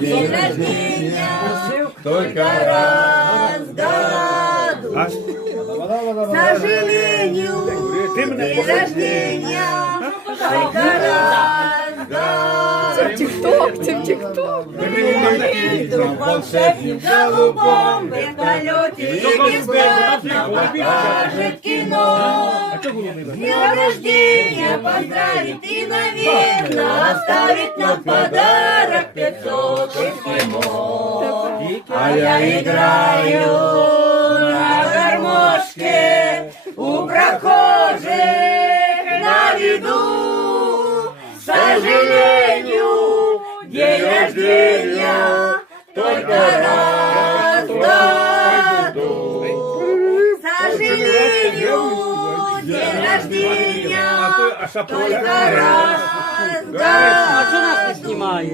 день рождения только раз году. А? К сожалению, день рождения только раз году. Тік-ток, це тік-ток. Вдруг волшебник голубом в вертолете бесплатно покажет кино. С днем рождения поздравит и, наверное, оставит нам подарок 500 эскимо. А я играю на гармошке у прохожих на виду. К сожалению, день рождения только раз в году. К сожалению, день рождения А только раз в году. А що нас не знімаєш?